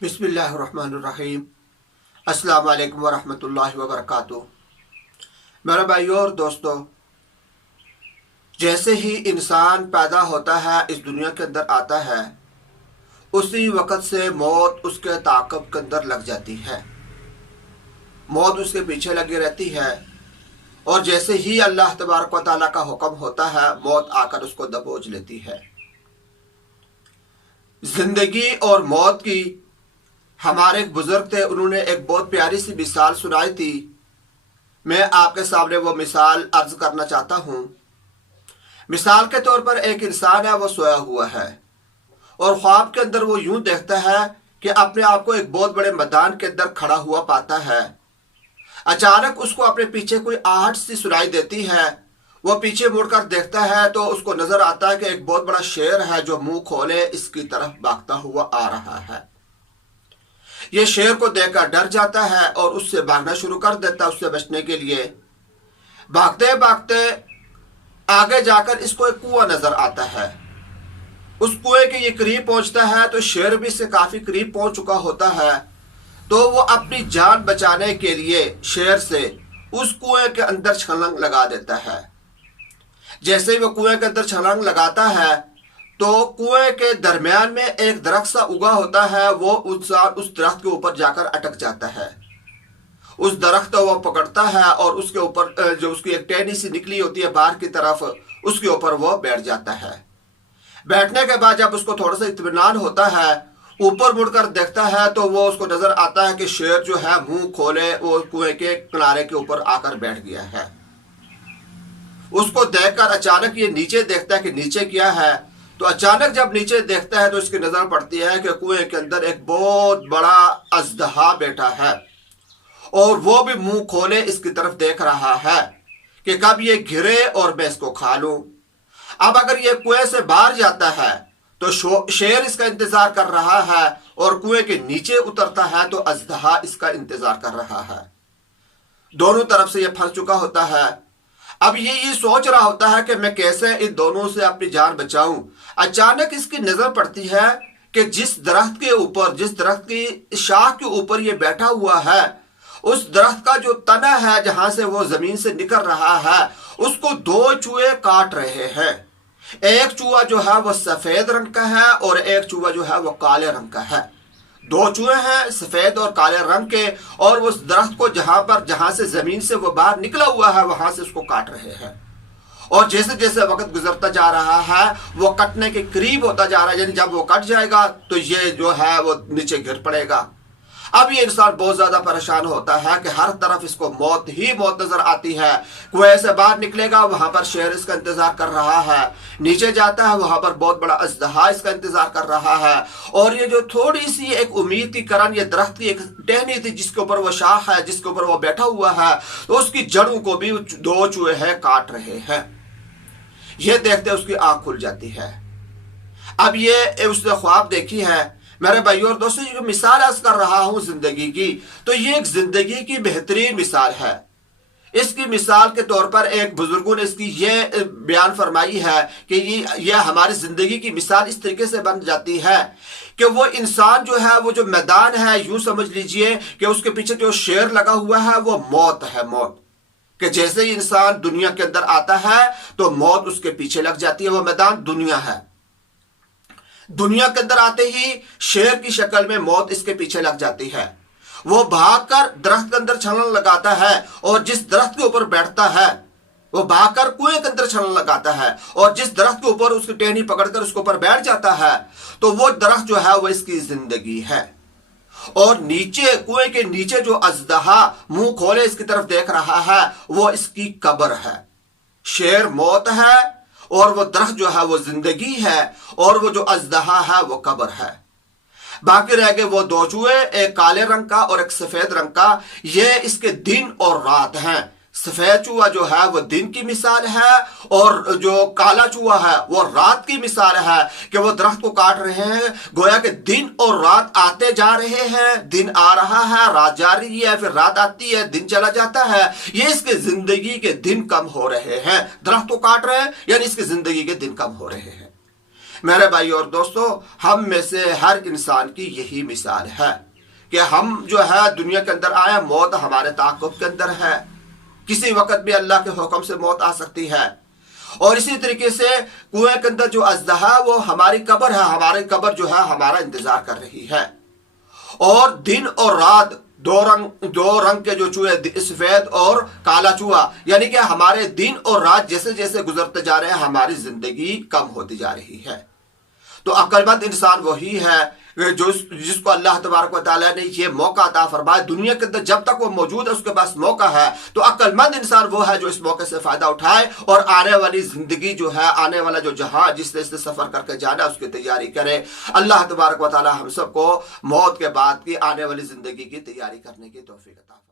बिस्मिल्लाहिर्रहमानिर्रहीम। अस्सलाम वालेकुम वरहमतुल्लाहि वबरकातुहू। मेरे भाइयों और दोस्तों, जैसे ही इंसान पैदा होता है, इस दुनिया के अंदर आता है, उसी वक़्त से मौत उसके ताक़ब के अंदर लग जाती है। मौत उसके पीछे लगी रहती है और जैसे ही अल्लाह तबारक व तआला का हुक्म होता है, मौत आकर उसको दबोच लेती है। ज़िंदगी और मौत की हमारे एक बुज़ुर्ग थे, उन्होंने एक बहुत प्यारी सी मिसाल सुनाई थी। मैं आपके सामने वो मिसाल अर्ज करना चाहता हूँ। मिसाल के तौर पर एक इंसान है, वो सोया हुआ है और ख्वाब के अंदर वो यूं देखता है कि अपने आप को एक बहुत बड़े मैदान के अंदर खड़ा हुआ पाता है। अचानक उसको अपने पीछे कोई आहट सी सुनाई देती है। वो पीछे मुड़कर देखता है तो उसको नजर आता है कि एक बहुत बड़ा शेर है जो मुंह खोले इसकी तरफ भागता हुआ आ रहा है। ये शेर को देखकर डर जाता है और उससे भागना शुरू कर देता है, उससे बचने के लिए। भागते भागते आगे जाकर इसको एक कुआं नजर आता है। उस कुएं के ये करीब पहुंचता है तो शेर भी इससे काफी करीब पहुंच चुका होता है। तो वो अपनी जान बचाने के लिए शेर से उस कुएं के अंदर छलांग लगा देता है। जैसे ही वो कुएं के अंदर छलांग लगाता है तो कुएं के दरमियान में एक दरख्त सा उगा होता है। वो उस दरख्त के ऊपर जाकर अटक जाता है। उस दरख्त को वो पकड़ता है और उसके ऊपर जो उसकी एक टहनी सी निकली होती है बाहर की तरफ, उसके ऊपर वो बैठ जाता है। बैठने के बाद जब उसको थोड़ा सा इत्मीनान होता है, ऊपर मुड़कर देखता है तो वो उसको नजर आता है कि शेर जो है मुंह खोले वो कुएं के किनारे के ऊपर आकर बैठ गया है। उसको देखकर अचानक ये नीचे देखता है कि नीचे क्या है। तो अचानक जब नीचे देखता है तो इसकी नजर पड़ती है कि कुएं के अंदर एक बहुत बड़ा अजदहा बैठा है और वो भी मुंह खोले इसकी तरफ देख रहा है कि कब ये गिरे और मैं इसको खा लूं। अब अगर ये कुएं से बाहर जाता है तो शेर इसका इंतजार कर रहा है और कुएं के नीचे उतरता है तो अजदहा इसका इंतजार कर रहा है। दोनों तरफ से ये फंस चुका होता है। अब ये सोच रहा होता है कि मैं कैसे इन दोनों से अपनी जान बचाऊं। अचानक इसकी नजर पड़ती है कि जिस दरख्त के ऊपर, जिस दरख्त की शाख के ऊपर ये बैठा हुआ है, उस दरख्त का जो तना है जहां से वो जमीन से निकल रहा है, उसको दो चूहे काट रहे हैं। एक चूहा जो है वो सफेद रंग का है और एक चूहा जो है वो काले रंग का है। दो चूहे हैं सफेद और काले रंग के और उस दरख्त को जहां से जमीन से वो बाहर निकला हुआ है वहां से उसको काट रहे हैं। और जैसे जैसे वक्त गुजरता जा रहा है वो कटने के करीब होता जा रहा है, यानी जब वो कट जाएगा तो ये जो है वो नीचे गिर पड़ेगा। अब ये इंसान बहुत ज्यादा परेशान होता है कि हर तरफ इसको मौत ही मौत नजर आती है। कुएं से बाहर निकलेगा, वहां पर शेर इसका इंतजार कर रहा है। नीचे जाता है, वहां पर बहुत बड़ा अजदहा इसका इंतजार कर रहा है। और ये जो थोड़ी सी एक उम्मीद की किरण, ये दरख्त की एक टहनी थी जिसके ऊपर वो शाख है, जिसके ऊपर वो बैठा हुआ है, तो उसकी जड़ों को भी दो चूहे हैं काट रहे हैं। ये देखते उसकी आंख खुल जाती है। अब ये उसने ख्वाब देखी है। मेरे भाइयों और दोस्तों, जो मिसाल अर्ज कर रहा हूं जिंदगी की, तो ये एक जिंदगी की बेहतरीन मिसाल है। इसकी मिसाल के तौर पर एक बुजुर्गों ने इसकी ये बयान फरमाई है कि ये हमारी जिंदगी की मिसाल इस तरीके से बन जाती है कि वो इंसान जो है, वो जो मैदान है, यूं समझ लीजिए कि उसके पीछे जो शेर लगा हुआ है वो मौत है। मौत कि जैसे ही इंसान दुनिया के अंदर आता है तो मौत उसके पीछे लग जाती है। वो मैदान दुनिया है। दुनिया के अंदर आते ही शेर की शक्ल में मौत इसके पीछे लग जाती है। वो भागकर दरख्त के अंदर छलांग लगाता है और जिस दरख्त के ऊपर बैठता है वो भागकर कुएं के अंदर छलांग लगाता है और जिस दरख्त के ऊपर उसकी टहनी पकड़कर उसके ऊपर बैठ जाता है तो वो दरख्त जो है वो इसकी जिंदगी है। और नीचे कुएं के नीचे जो अजदहा मुंह खोले इसकी तरफ देख रहा है वो इसकी कब्र है। शेर मौत है और वो दरख्त जो है वो जिंदगी है और वो जो अजदहा है वो कब्र है। बाकी रह गए वो दो चूहे, एक काले रंग का और एक सफेद रंग का। ये इसके दिन और रात हैं। सफेद चूहा जो है वो दिन की मिसाल है और जो काला चूहा है वो रात की मिसाल है कि वो दरख्त को काट रहे हैं। गोया कि दिन और रात आते जा रहे हैं। दिन आ रहा है, रात जा रही है, फिर रात आती है, दिन चला जाता है। ये इसके जिंदगी के दिन कम हो रहे हैं। दरख्त को काट रहे हैं यानी इसकी जिंदगी के दिन कम हो रहे हैं। میرے بھائی اور دوستو، ہم میں سے ہر انسان کی یہی مثال ہے کہ ہم جو ہے دنیا کے اندر آئے، موت ہمارے تعاقب کے اندر ہے، کسی وقت بھی اللہ کے حکم سے موت آ سکتی ہے۔ اور اسی طریقے سے کنویں کے اندر جو اژدہا ہے وہ ہماری قبر ہے، ہماری قبر جو ہے ہمارا انتظار کر رہی ہے۔ اور دن اور رات دو رنگ کے جو چوہے، سفید اور کالا چوہا، یعنی کہ ہمارے دن اور رات جیسے جیسے گزرتے جا رہے ہیں ہماری زندگی کم ہوتی جا رہی ہے۔ تو عقل مند انسان وہی ہے جس کو اللہ تبارک و تعالیٰ نے یہ موقع عطا فرمایا دنیا کے اندر، جب تک وہ موجود ہے اس کے پاس موقع ہے، تو عقل مند انسان وہ ہے جو اس موقع سے فائدہ اٹھائے اور آنے والی زندگی جو ہے، آنے والا جو جہاں جس نے سفر کر کے جانا اس کی تیاری کرے۔ اللہ تبارک و تعالیٰ ہم سب کو موت کے بعد کی آنے والی زندگی کی تیاری کرنے کی توفیق عطا فرمائے۔